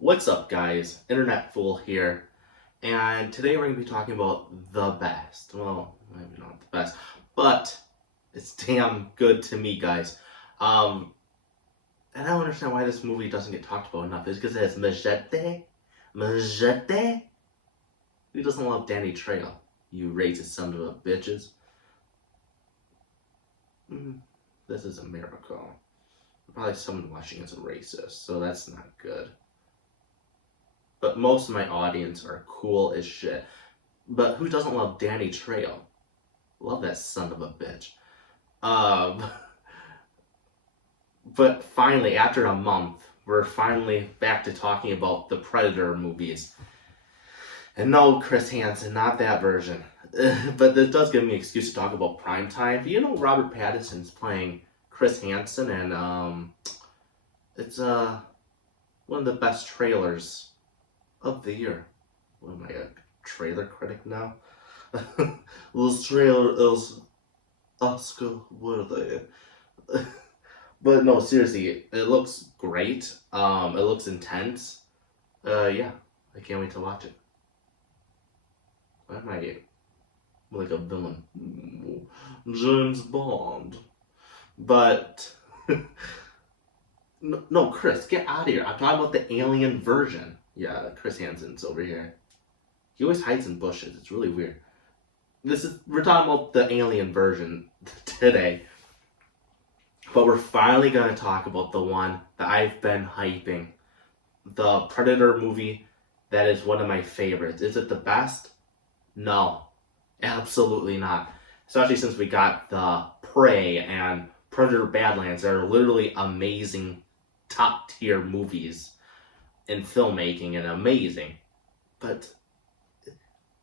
What's up, guys? Internet Fool here, and today we're going to be talking about the best. Well, maybe not the best, but it's damn good to me, guys. And I don't understand why this movie doesn't get talked about enough. It's because it has Majete. Majete? Who doesn't love Danny Trejo? You racist son of a bitches. This is America. Probably someone watching is a racist, so that's not good. But most of my audience are cool as shit. But who doesn't love Danny Trejo? Love that son of a bitch. But finally, after a month, we're finally back to talking about the Predator movies. And no, Chris Hansen, not that version. But this does give me an excuse to talk about Primetime. You know, Robert Pattinson's playing Chris Hansen, and it's one of the best trailers of the year. What am I, a trailer critic now? This trailer is Oscar worthy. But no, seriously, it looks great. It looks intense. Yeah, I can't wait to watch it. Why am I like a villain? James Bond. But no, Chris, get out of here. I'm talking about the alien version. Yeah, Chris Hansen's over here. He always hides in bushes. It's really weird. We're talking about the alien version today. But we're finally going to talk about the one that I've been hyping. The Predator movie that is one of my favorites. Is it the best? No. Absolutely not. Especially since we got the Prey and Predator Badlands that are literally amazing top tier movies in filmmaking and amazing. But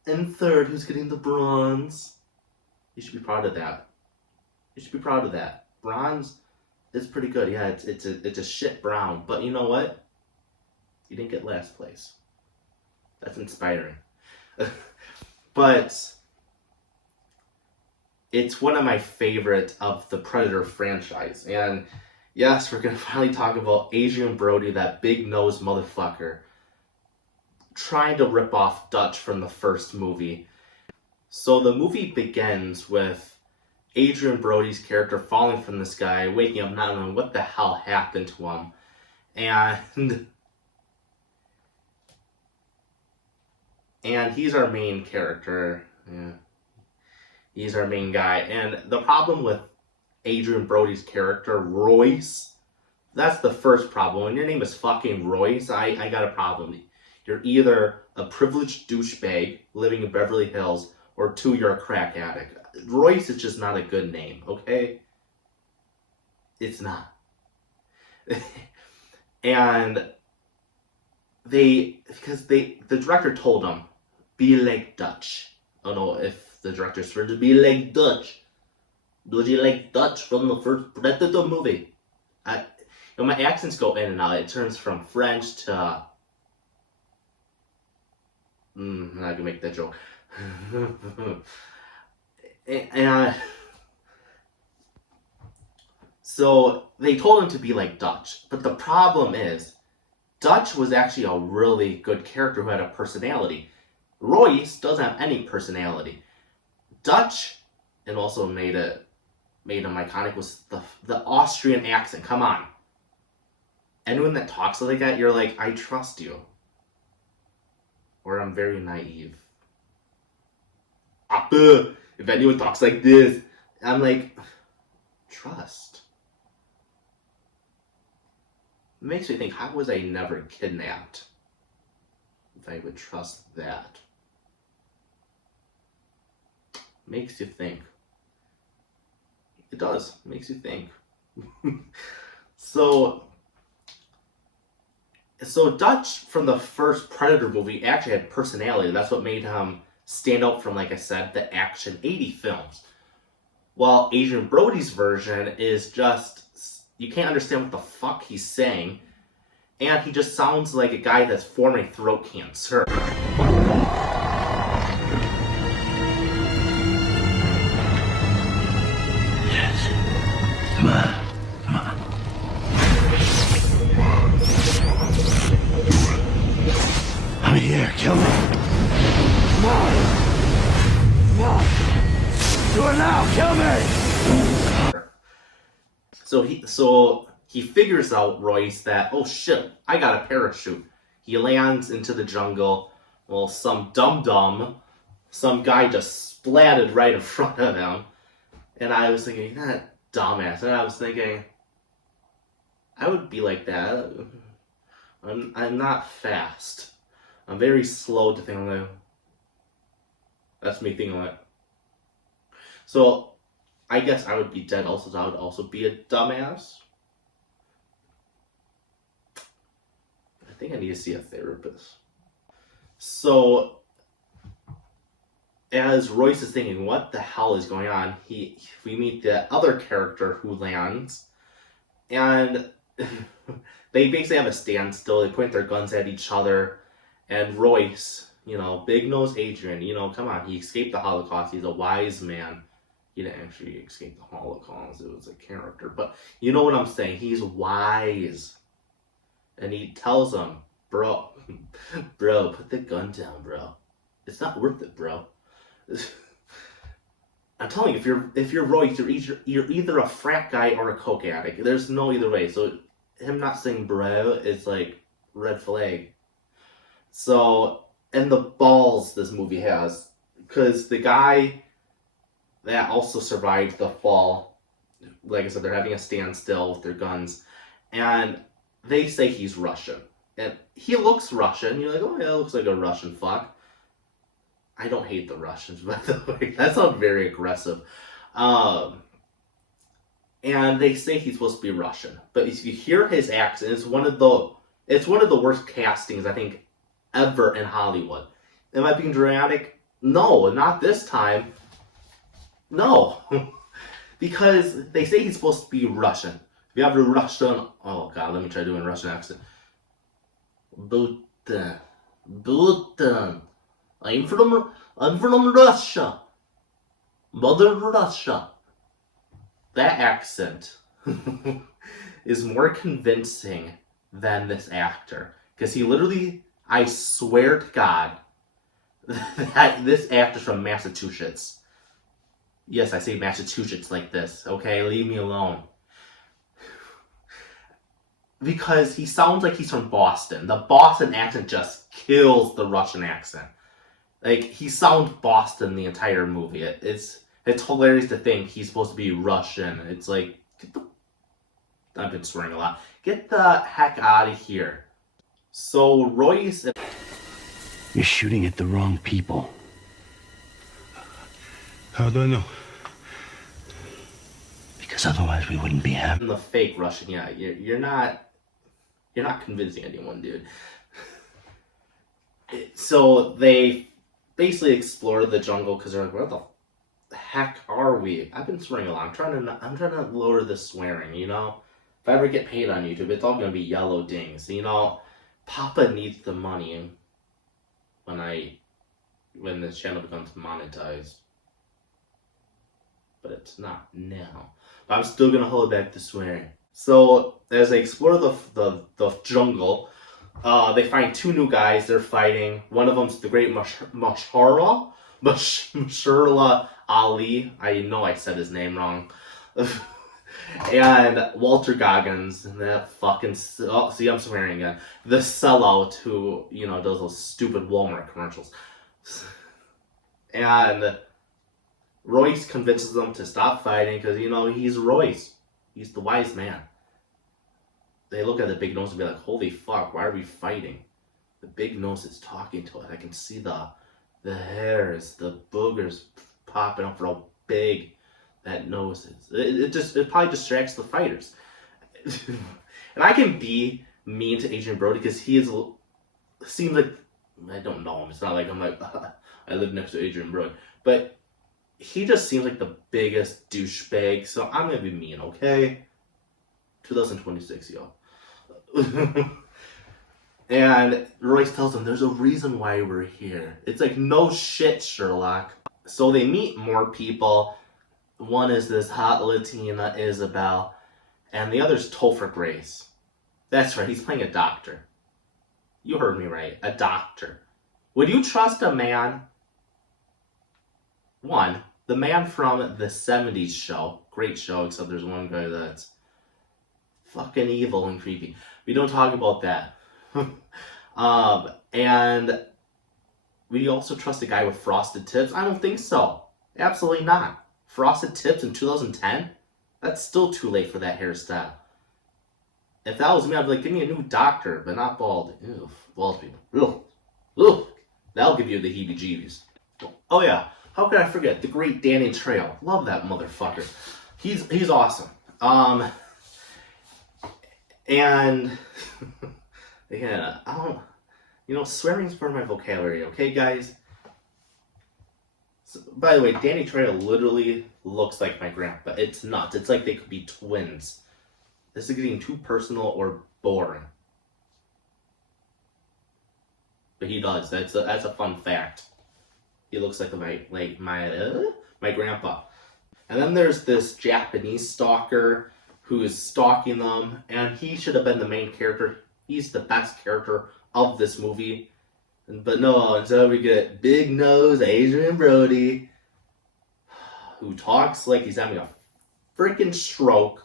in third, who's getting the bronze? You should be proud of that. You should be proud of that. Bronze is pretty good. Yeah, it's a shit brown. But you know what? You didn't get last place. That's inspiring. But it's one of my favorite of the Predator franchise. And yes, we're going to finally talk about Adrian Brody, that big-nosed motherfucker, trying to rip off Dutch from the first movie. So the movie begins with Adrian Brody's character falling from the sky, waking up not knowing what the hell happened to him. And he's our main character. Yeah. He's our main guy. And the problem with Adrian Brody's character, Royce, that's the first problem. When your name is fucking Royce, I got a problem. You're either a privileged douchebag living in Beverly Hills, or two, you're a crack addict. Royce is just not a good name, okay? It's not. And the director told him, be like Dutch. I don't know if the director's trying to be like Dutch. Would you like Dutch from the first Predator movie? My accents go in and out. It turns from French to... I'm not gonna make that joke. So they told him to be like Dutch. But the problem is, Dutch was actually a really good character who had a personality. Royce doesn't have any personality. Dutch, and also made him iconic, was the Austrian accent. Come on. Anyone that talks like that, you're like, I trust you. Or I'm very naive. If anyone talks like this, I'm like, trust. It makes me think, how was I never kidnapped? If I would trust that. Makes you think. It does. Makes you think. So Dutch from the first Predator movie actually had personality. That's what made him stand out from, like I said, the action 80 films. While Adrian Brody's version is just, you can't understand what the fuck he's saying, and he just sounds like a guy that's forming throat cancer. Yes. Come on. Kill me. Come on. Come on. Do it now. Kill me. So he figures out, Royce, that, oh shit, I got a parachute. He lands into the jungle. Well, some some guy just splatted right in front of him. And I was thinking, that dumbass. And I was thinking, I would be like that. I'm not fast. I'm very slow to think like. That's me thinking like. So, I guess I would be dead also, so I would also be a dumbass. I think I need to see a therapist. So, as Royce is thinking, what the hell is going on? We meet the other character who lands, and they basically have a standstill. They point their guns at each other, and Royce, big nose Adrian, come on, he escaped the Holocaust. He's a wise man. He didn't actually escape the Holocaust. It was a character, but you know what I'm saying. He's wise, and he tells him, bro, put the gun down, bro. It's not worth it, bro. I'm telling you, if you're Royce, you're either a frat guy or a coke addict. There's no either way. So him not saying bro is like red flag. So, and the balls this movie has, because the guy that also survived the fall, like I said, they're having a standstill with their guns, and they say he's Russian. And he looks Russian. You're like, oh yeah, looks like a Russian fuck. I don't hate the Russians, by the way. That sounds very aggressive. And they say he's supposed to be Russian. But if you hear his accent, it's one of the worst castings, I think, ever in Hollywood. Am I being dramatic? No, not this time. No. Because they say he's supposed to be Russian. If you have a Russian... Oh, God, let me try doing a Russian accent. Bhutan. I'm from Russia. Mother Russia. That accent is more convincing than this actor. Because he literally, I swear to God, that this actor's from Massachusetts. Yes, I say Massachusetts like this. Okay, leave me alone. Because he sounds like he's from Boston. The Boston accent just kills the Russian accent. Like, he sounds Boston the entire movie. It's hilarious to think he's supposed to be Russian. It's like, I've been swearing a lot. Get the heck out of here. So, Royce... You're shooting at the wrong people. How do I know? Because otherwise we wouldn't be happy. The fake Russian, yeah, you're not convincing anyone, dude. So, they basically explore the jungle because they're like, where the heck are we? I've been swearing a lot. I'm trying to lower the swearing, If I ever get paid on YouTube, it's all gonna be yellow dings. Papa needs the money when this channel becomes monetized. But it's not now. But I'm still gonna hold back the swearing. So as they explore the jungle, they find two new guys. They're fighting. One of them's the great Mahershala Ali. I know I said his name wrong. And Walter Goggins, that fucking... Oh, see, I'm swearing again. The sellout who, does those stupid Walmart commercials. And Royce convinces them to stop fighting because, he's Royce. He's the wise man. They look at the big nose and be like, holy fuck, why are we fighting? The big nose is talking to us. I can see the hairs, the boogers popping up for how big that nose is. It probably distracts the fighters. And I can be mean to Adrian Brody because seems like, I don't know him. It's not like I'm like, I live next to Adrian Brody. But he just seems like the biggest douchebag. So I'm going to be mean, okay? 2026, yo. And Royce tells him there's a reason why we're here. It's like, no shit, Sherlock. So they meet more people. One is this hot Latina, Isabel, and the other's Topher Grace. That's right, he's playing a doctor. You heard me right, a doctor. Would you trust a man? One, the man from the 70s show. Great show, except there's one guy that's fucking evil and creepy. We don't talk about that. And would you also trust a guy with frosted tips? I don't think so. Absolutely not. Frosted tips in 2010? That's still too late for that hairstyle. If that was me, I'd be like, give me a new doctor, but not bald. Ew, bald people. Ugh. Ugh. That'll give you the heebie-jeebies. Oh yeah, how could I forget? The great Danny Trejo. Love that motherfucker. He's awesome. And yeah, I don't, swearing's part of my vocabulary, okay, guys? So, by the way, Danny Trejo literally looks like my grandpa. It's nuts. It's like they could be twins. This is getting too personal or boring. But he does. That's a fun fact. He looks like my grandpa. And then there's this Japanese stalker who is stalking them, and he should have been the main character. He's the best character of this movie. But no, instead we get big nose Adrian Brody, who talks like he's having a freaking stroke.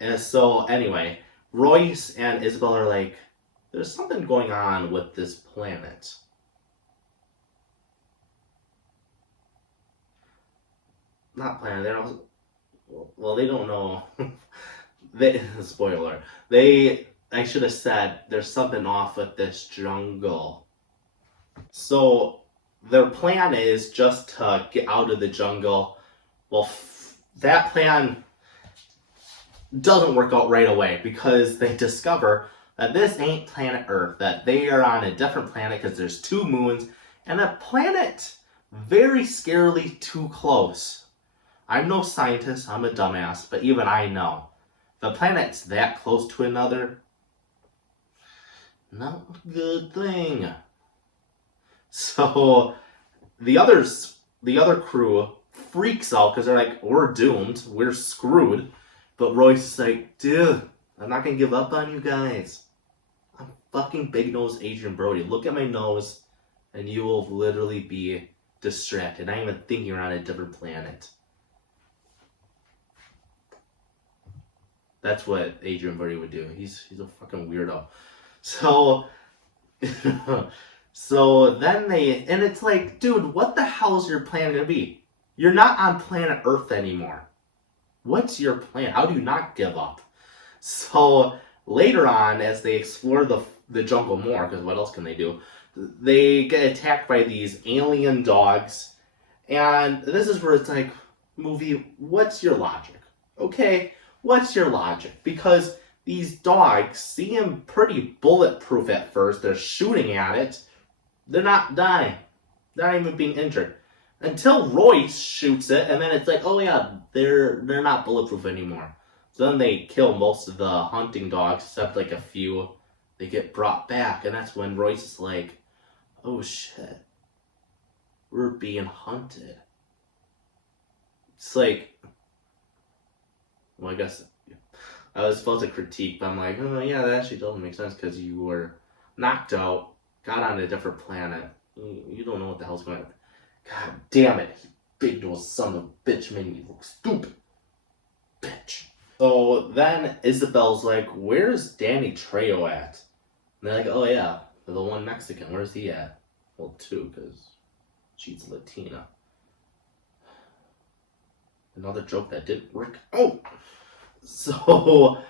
And so anyway, Royce and Isabel are like, there's something going on with this planet. Not planet, they're also, well, they don't know. Spoiler. I should have said, there's something off with this jungle. So, their plan is just to get out of the jungle. Well, that plan doesn't work out right away because they discover that this ain't planet Earth, that they are on a different planet because there's 2 moons, and a planet very scarily too close. I'm no scientist, I'm a dumbass, but even I know. The planet's that close to another, not a good thing. So, the other crew freaks out because they're like, we're doomed, we're screwed. But Royce is like, dude, I'm not gonna give up on you guys. I'm fucking big nose Adrian Brody. Look at my nose, and you will literally be distracted. Not even thinking you're on a different planet. That's what Adrian Brody would do. He's a fucking weirdo. So, so then and it's like, dude, what the hell is your plan gonna be? You're not on planet Earth anymore. What's your plan? How do you not give up? So later on, as they explore the jungle more, because what else can they do? They get attacked by these alien dogs, and this is where it's like, movie, what's your logic? Okay, what's your logic? Because these dogs seem pretty bulletproof at first. They're shooting at it. They're not dying. They're not even being injured. Until Royce shoots it, and then it's like, oh yeah, they're not bulletproof anymore. So then they kill most of the hunting dogs, except like a few. They get brought back, and that's when Royce is like, oh shit, we're being hunted. It's like, well, I guess I was supposed to critique, but I'm like, oh yeah, that actually doesn't make sense because you were knocked out, got on a different planet. You don't know what the hell's going on. God damn it, big nose son of a bitch made me look stupid. Bitch. So then Isabel's like, where's Danny Trejo at? And they're like, oh yeah, the one Mexican, where's he at? Well, 2, because she's Latina. Another joke that didn't work. Oh! So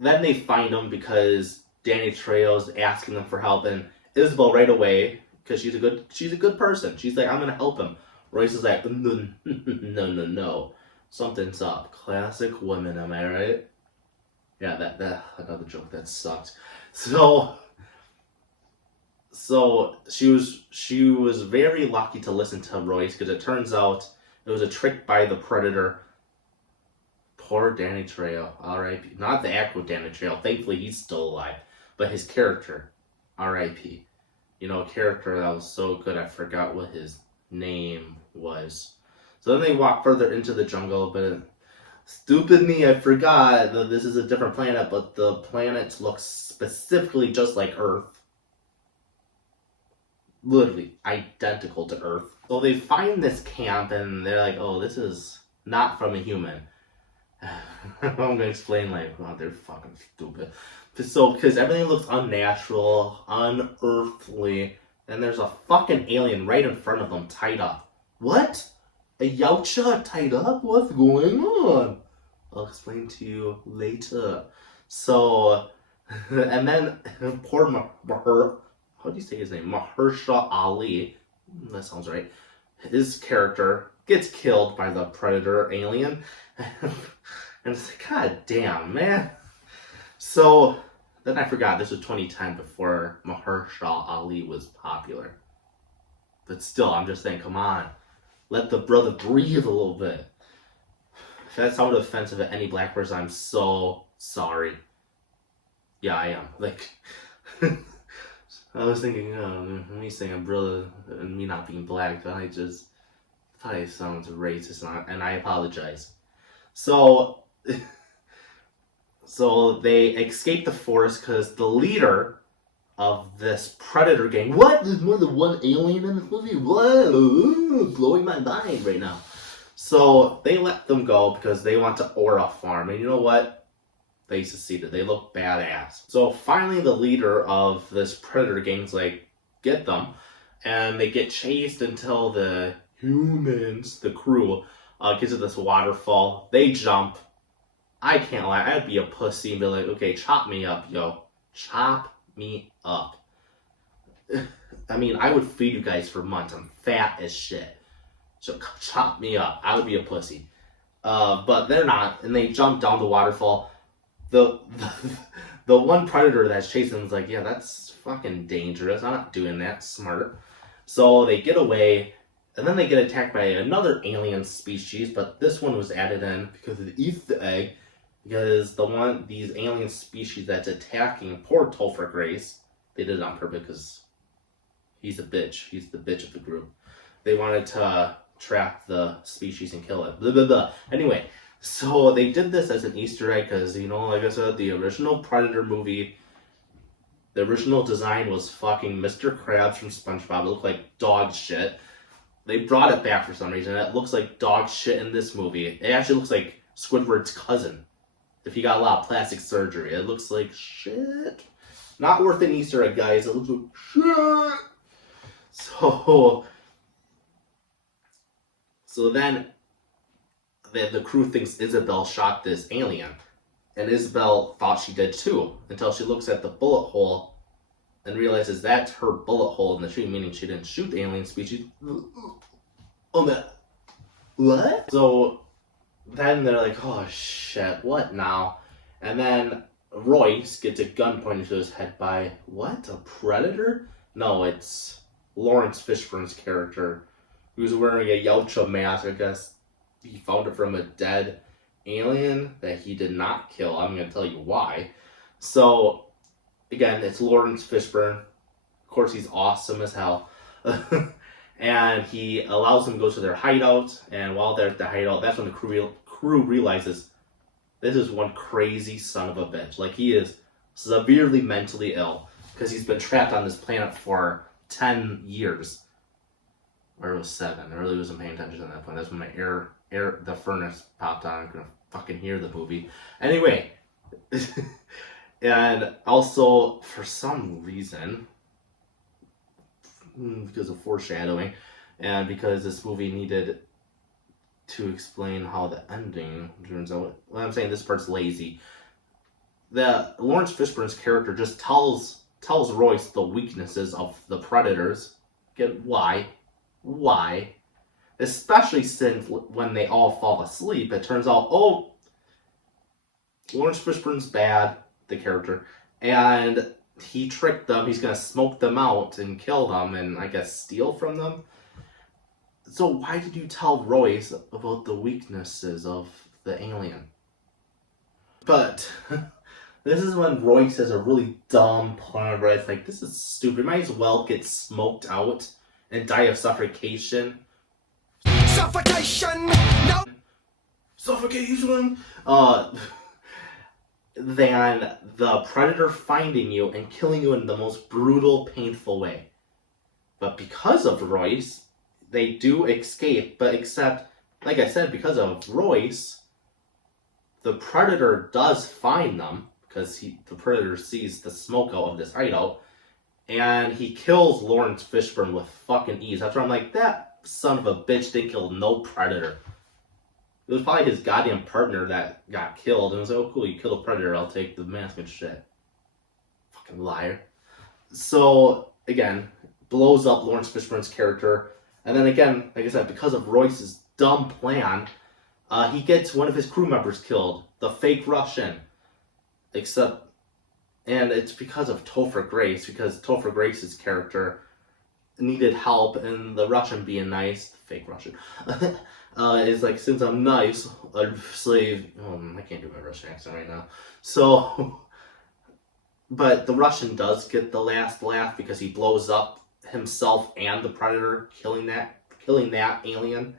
then they find him because Danny Trejo's asking them for help, and Isabel right away, because she's a good person. She's like, I'm gonna help him. Royce is like, no. Something's up. Classic women, am I right? Yeah, that another joke that sucked. So she was very lucky to listen to Royce, because it turns out it was a trick by the Predator. Poor Danny Trejo, R.I.P. Not the actual Danny Trejo. Thankfully, he's still alive, but his character, R.I.P. You know, a character that was so good, I forgot what his name was. So then they walk further into the jungle, but stupid me, I forgot that this is a different planet, but the planets look specifically just like Earth. literally identical to Earth. So they find this camp and they're like, oh, this is not from a human. I'm gonna explain like, oh, they're fucking stupid. So, because everything looks unnatural, unearthly, and there's a fucking alien right in front of them tied up. What? A Yautja tied up? What's going on? I'll explain to you later. So, and then poor how do you say his name? Mahershala Ali. That sounds right. His character gets killed by the predator alien. And it's like, god damn, man. So, then I forgot, this was 2010 before Mahershala Ali was popular. But still, I'm just saying, come on. Let the brother breathe a little bit. If that sounded offensive at any black person, I'm so sorry. Yeah, I am. Like, I was thinking, me saying a brother and me not being black, I just thought it sounds racist, and I apologize. So, so they escape the forest because the leader of this predator gang. What? There's more than one alien in this movie? Whoa, blowing my mind right now. So they let them go because they want to Aura farm, and you know what? They succeeded. They look badass. So finally, the leader of this predator gang's like, get them, and they get chased until the humans, the crew, gets to this waterfall. They jump. I can't lie. I'd be a pussy and be like, okay, chop me up, yo. Chop me up. I mean, I would feed you guys for months. I'm fat as shit. So chop me up. I would be a pussy. But they're not, and they jump down the waterfall. The one predator that's chasing them is like, yeah, that's fucking dangerous. I'm not doing that. Smart. So they get away, and then they get attacked by another alien species, but this one was added in because of the Easter egg. Because these alien species that's attacking poor Topher Grace, they did it on purpose because he's a bitch. He's the bitch of the group. They wanted to trap the species and kill it. Blah, blah, blah. Anyway, so they did this as an Easter egg because, you know, like I said, the original Predator movie, the original design was fucking Mr. Krabs from SpongeBob. It looked like dog shit. They brought it back for some reason. It looks like dog shit in this movie. It actually looks like Squidward's cousin. If he got a lot of plastic surgery, it looks like shit. Not worth an Easter egg, guys. It looks like shit. So then the crew thinks Isabel shot this alien. And Isabel thought she did too, until she looks at the bullet hole and realizes that's her bullet hole in the tree, meaning she didn't shoot the alien species. Oh man. What? So then they're like, oh shit, what now? And then Royce gets a gun pointed to his head by, what, a predator? No, it's Lawrence Fishburne's character, who's wearing a Yautja mask. I guess he found it from a dead alien that he did not kill. I'm going to tell you why. So, again, it's Lawrence Fishburne. Of course, he's awesome as hell. And he allows them to go to their hideout, and while they're at the hideout, that's when the crew realizes this is one crazy son of a bitch. Like, he is severely mentally ill, because he's been trapped on this planet for 10 years. Or it was 7. I really wasn't paying attention at that point. That's when my the furnace popped on. I couldn't fucking hear the movie. Anyway, and also, for some reason, because of foreshadowing, and because this movie needed to explain how the ending turns out. Well, I'm saying this part's lazy. The Lawrence Fishburne's character just tells Royce the weaknesses of the predators. Get why? Why? Especially since when they all fall asleep, it turns out, oh, Lawrence Fishburne's bad, the character, and he tricked them. He's gonna smoke them out and kill them and, I guess, steal from them. So why did you tell Royce about the weaknesses of the alien? But this is when Royce has a really dumb plan, right? It's like, this is stupid. Might as well get smoked out and die of suffocation. Suffocation! No! Suffocation! Than the predator finding you and killing you in the most brutal, painful way. But because of Royce, they do escape, but except, like I said, because of Royce, the Predator does find them, because the Predator sees the smoke out of this hideout, and he kills Lawrence Fishburne with fucking ease. That's where I'm like, that son of a bitch didn't kill no Predator. It was probably his goddamn partner that got killed, and it was like, oh cool, you killed a Predator, I'll take the mask and shit. Fucking liar. So, again, blows up Lawrence Fishburne's character, and then again, like I said, because of Royce's dumb plan, he gets one of his crew members killed, the fake Russian. And it's because of Topher Grace, because Topher Grace's character needed help, and the Russian being nice, the fake Russian, is like, since I'm nice, a slave. I can't do my Russian accent right now. So, but the Russian does get the last laugh because he blows up himself and the Predator, killing that alien.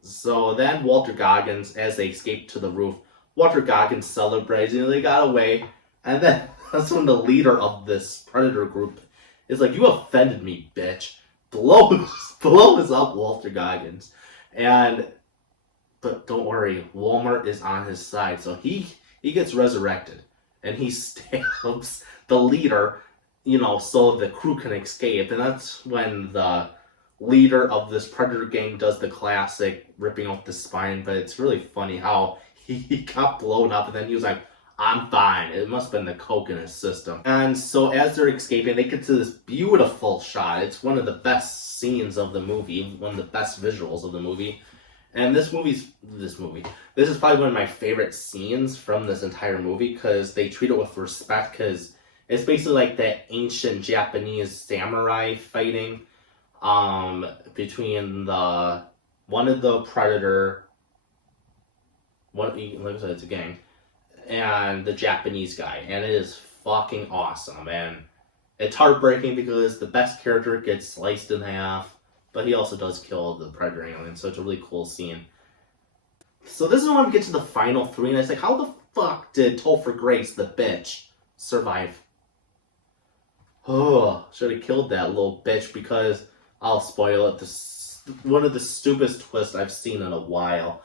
So then Walter Goggins, as they escape to the roof, Walter Goggins celebrates, they got away, and then that's when the leader of this Predator group is like, you offended me, bitch. Blows up Walter Goggins. But don't worry, Walmart is on his side, so he gets resurrected, and he stabs the leader, so the crew can escape, and that's when the leader of this Predator gang does the classic ripping off the spine, but it's really funny how he got blown up, and then he was like, I'm fine. It must have been the coke in his system. And so as they're escaping, they get to this beautiful shot. It's one of the best scenes of the movie, one of the best visuals of the movie. And this is probably one of my favorite scenes from this entire movie, because they treat it with respect, because it's basically like that ancient Japanese samurai fighting between one of the Predator, like I said, it's a gang, and the Japanese guy, and it is fucking awesome, and it's heartbreaking because the best character gets sliced in half, but he also does kill the Predator alien, so it's a really cool scene. So this is when we get to the final three, and it's like, how the fuck did Topher Grace, the bitch, survive? Oh, should have killed that little bitch, because I'll spoil it. One of the stupidest twists I've seen in a while.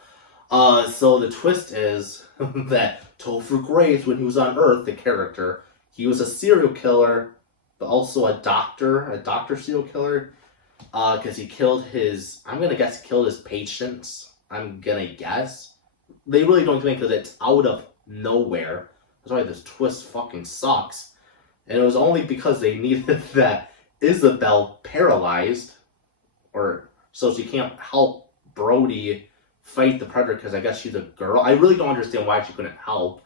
So the twist is that Topher Grace, when he was on Earth, the character, he was a serial killer, but also a doctor serial killer, because he killed his patients. I'm gonna guess. They really don't explain, because it's out of nowhere. That's why this twist fucking sucks. And it was only because they needed that Isabel paralyzed, or so she can't help Brody fight the Predator, because I guess she's a girl. I really don't understand why she couldn't help.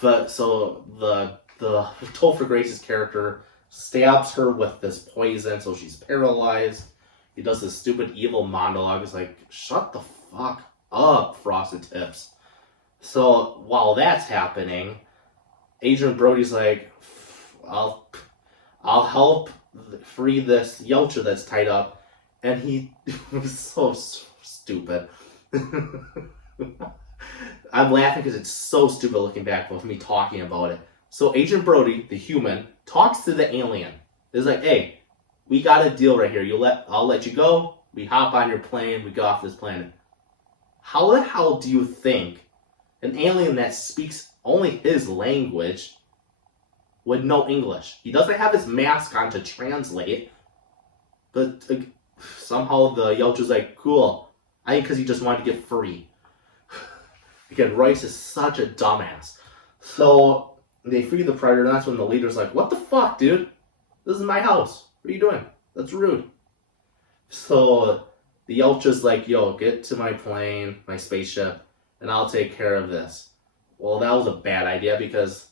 But so the Topher Grace's character stabs her with this poison, so she's paralyzed. He does this stupid evil monologue. It's like, shut the fuck up, Frosted Tips. So while that's happening, Adrian Brody's like, I'll help free this Yelcha that's tied up, and he was so stupid. I'm laughing because it's so stupid looking back with me talking about it. So Agent Brody, the human, talks to the alien. It's like, hey, we got a deal right here. I'll let you go. We hop on your plane. We go off this planet. How the hell do you think an alien that speaks only his language would know English? He doesn't have his mask on to translate, but somehow the Yelcha's like, cool. I think because he just wanted to get free. Again, Royce is such a dumbass. So they free the Predator, and that's when the leader's like, what the fuck, dude? This is my house. What are you doing? That's rude. So the Yelcha's like, yo, get to my plane, my spaceship, and I'll take care of this. Well, that was a bad idea, because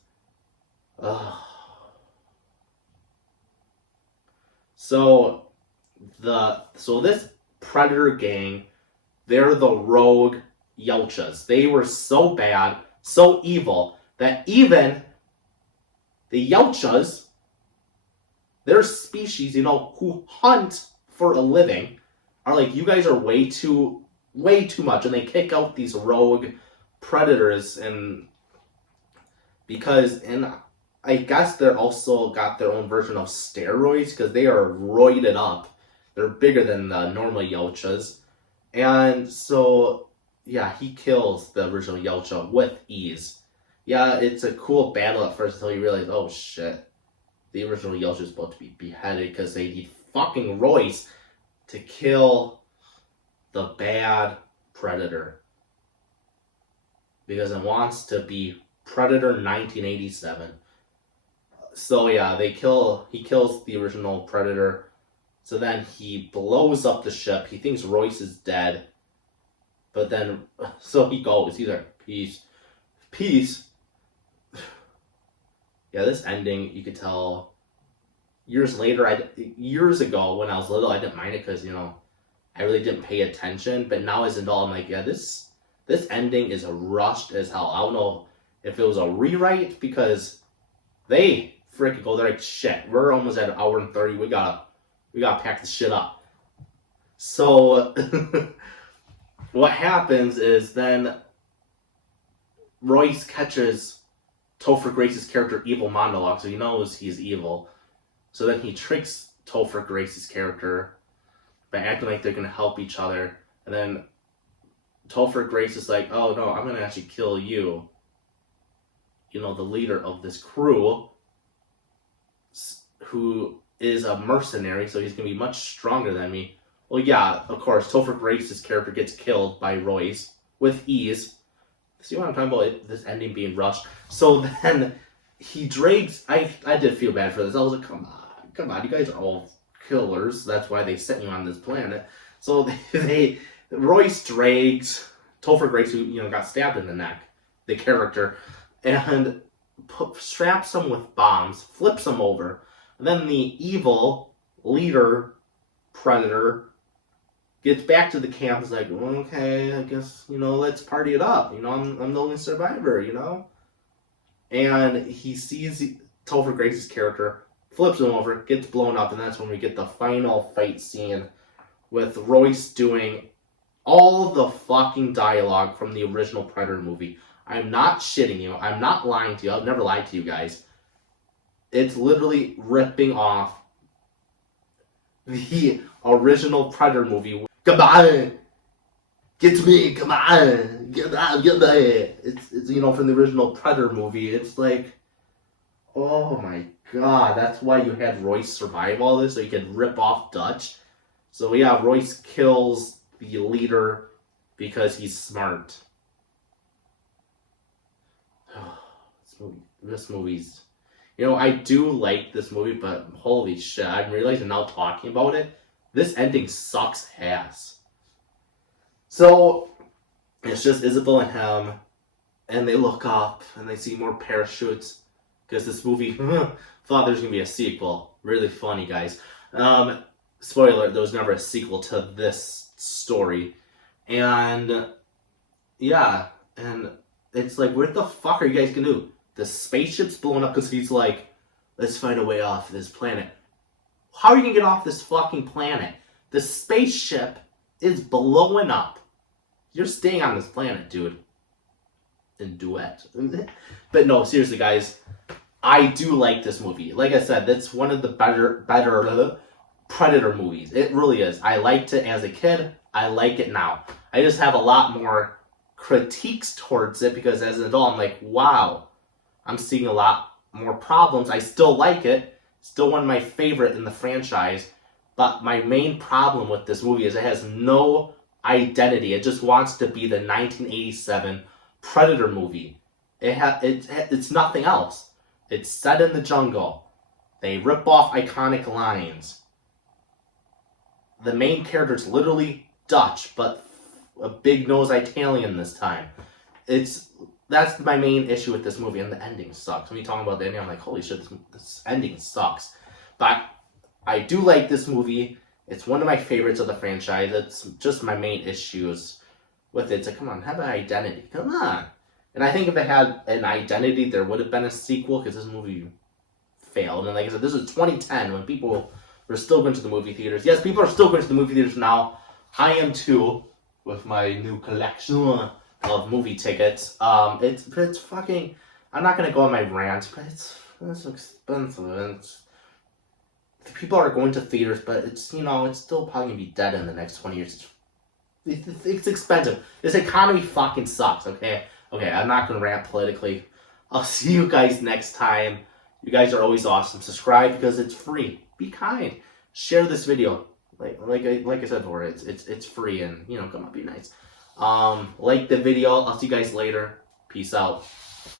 So this Predator gang, they're the rogue Yelchas. They were so bad, so evil, that even the Yelchas, their species, who hunt for a living, are like, you guys are way too much, and they kick out these rogue predators, and because I guess they're also got their own version of steroids because they are roided up. They're bigger than the normal Yautjas. And so, yeah, he kills the original Yautja with ease. Yeah, it's a cool battle at first until you realize, oh shit, the original Yautja is about to be beheaded because they need fucking Royce to kill the bad Predator. Because it wants to be Predator 1987. So yeah, he kills the original Predator. So then he blows up the ship. He thinks Royce is dead. But then, so he goes. He's like, peace. Yeah, this ending, you could tell years ago when I was little, I didn't mind it because, I really didn't pay attention. But now as an adult, I'm like, yeah, this ending is rushed as hell. I don't know if it was a rewrite because they freaking go, they're like, shit, we're almost at 1 hour and 30. We gotta pack this shit up. So what happens is then Royce catches Topher Grace's character evil monologue, so he knows he's evil. So then he tricks Topher Grace's character by acting like they're gonna help each other, and then Topher Grace is like, oh no, I'm gonna actually kill you. The leader of this crew, who is a mercenary, so he's gonna be much stronger than me. Well, yeah, of course, Topher Grace's character gets killed by Royce with ease. See what I'm talking about? This ending being rushed. So then he drags. I did feel bad for this. I was like, come on, you guys are all killers. That's why they sent you on this planet. So Royce drags Topher Grace, who got stabbed in the neck, the character, and straps him with bombs, flips him over. And then the evil leader Predator gets back to the camp. Is like, okay, I guess let's party it up. I'm the only survivor. And he sees Topher Grace's character, flips him over, gets blown up, and that's when we get the final fight scene with Royce doing all the fucking dialogue from the original Predator movie. I'm not shitting you. I'm not lying to you. I've never lied to you guys. It's literally ripping off the original Predator movie. Come on! Get to me! Come on! Get out! Get there! It's from the original Predator movie. It's like, oh my god, that's why you had Royce survive all this, so you could rip off Dutch. So yeah, Royce kills the leader because he's smart. This movie's... I do like this movie, but holy shit, I'm realizing now talking about it, this ending sucks ass. So, it's just Isabel and him, and they look up, and they see more parachutes, because this movie thought there's going to be a sequel. Really funny, guys. Spoiler, there was never a sequel to this story. And, yeah, and it's like, what the fuck are you guys going to do? The spaceship's blowing up because he's like, let's find a way off this planet. How are you going to get off this fucking planet? The spaceship is blowing up. You're staying on this planet, dude. In duet. But no, seriously, guys. I do like this movie. Like I said, that's one of the better Predator movies. It really is. I liked it as a kid. I like it now. I just have a lot more critiques towards it because as an adult, I'm like, wow. I'm seeing a lot more problems. I still like it. Still one of my favorite in the franchise. But my main problem with this movie is it has no identity. It just wants to be the 1987 Predator movie. It's nothing else. It's set in the jungle. They rip off iconic lines. The main character is literally Dutch, but a big-nosed Italian this time. That's my main issue with this movie, and the ending sucks. When you talk about the ending, I'm like, holy shit, this ending sucks. But I do like this movie. It's one of my favorites of the franchise. It's just my main issues with it. It's like, come on, have an identity. Come on. And I think if it had an identity, there would have been a sequel, because this movie failed. And like I said, this was 2010, when people were still going to the movie theaters. Yes, people are still going to the movie theaters now. I am too, with my new collection of movie tickets. It's fucking... I'm not going to go on my rant, but it's It's expensive. And people are going to theaters, but it's, you know, it's still probably gonna be dead in the next 20 years. It's expensive. This economy fucking sucks, okay? Okay, I'm not gonna rant politically. I'll see you guys next time. You guys are always awesome. Subscribe because it's free. Be kind. Share this video. Like I said before, it's free, and, you know, come on, be nice. Like the video. I'll see you guys later. Peace out.